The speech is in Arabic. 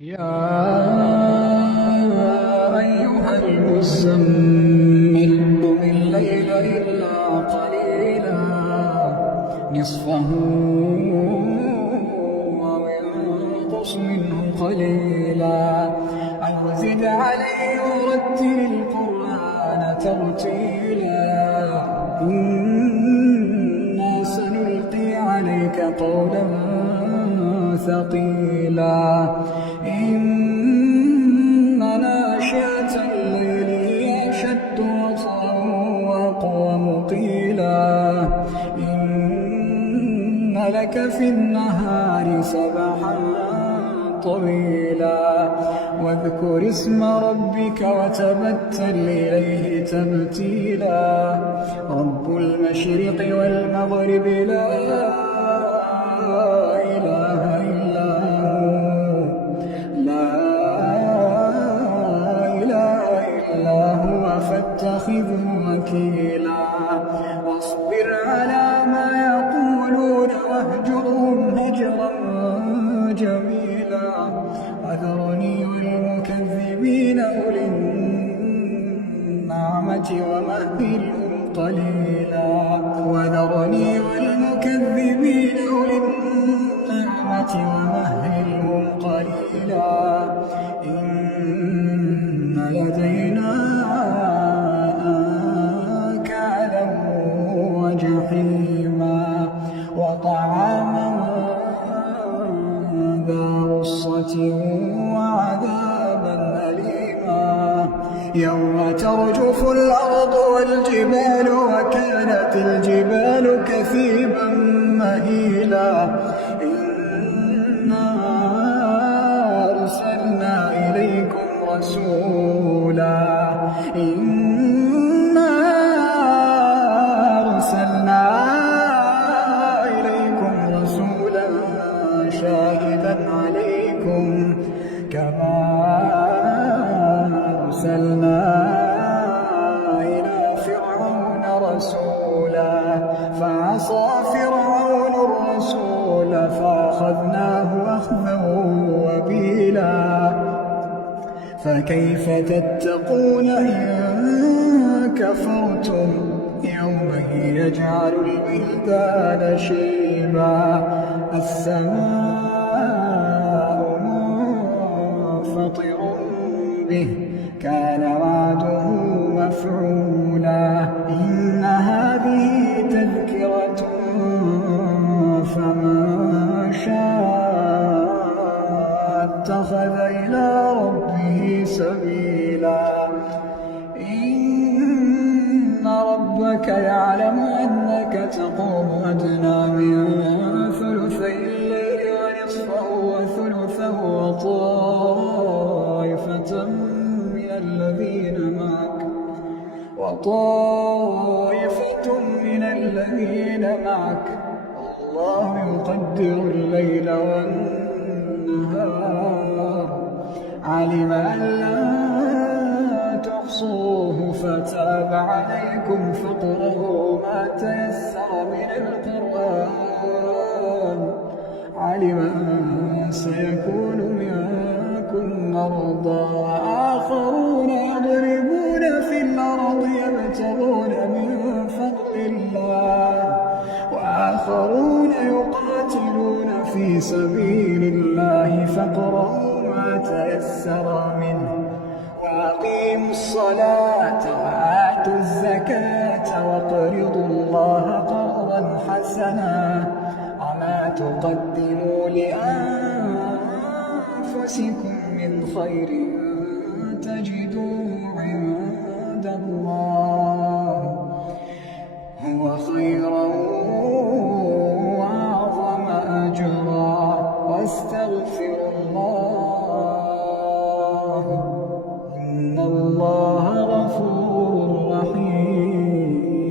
يا أيها المزمل قم الليل إلا قليلا نصفه أو انقص منه قليلا أو زد عليه ورتل القرآن ترتيلا إنا سنلقي عليك قولا ثقيلا إن ناشئة الليل هي أشد وطئا وأقوم قيلا إن لك في النهار سبحا طويلا واذكر اسم ربك وتبتل إليه تبتيلا رب المشرق والمغرب لا إله إلا هو فاتخذه وكيلا واصبر على ما يقولون واهجرهم هجرا جميلا وذرني والمكذبين أولي النعمة ومهلهم قليلا وذرني والمكذبين أولي النعمة ومهلهم قليلا إن لدينا أنكالا وجحيما وطعاما ذا غصة وعذابا أليما يوم ترجف الأرض والجبال وكانت الجبال كثيبا مهيلا إنا أرسلنا إليكم رسولا إنا أرسلنا إليكم رسولا شاهدا عليكم كما أرسلنا إلى فرعون رسولا فعصى فرعون الرسول فأخذناه أخذا وبيلا فكيف تتقون إن كفرتم يوما يجعل الولدان شيبا السماء منفطر به كان وعده مفعولا إن هذه تذكرة فمن شاء اتخذ إلى ربه سبيلا إن ربك يعلم أنك تقوم أدنى من ثلثي الليل ونصفه وثلثه وطائفة من الذين معك الله يقدر الليل والنهار علم أن لا تحصوه فتاب عليكم فاقرؤوا ما تيسر من القرآن علم أن سيكون منكم مرضى وآخرون يضربون في الأرض يبتغون من فضل الله وآخرون يقاتلون في سبيل الله فاقرؤوا ما تيسر منه وأقيموا الصلاة وآتوا الزكاة وأقرضوا الله قرضا حسنا وما تقدموا لأنفسكم من خير تجدوه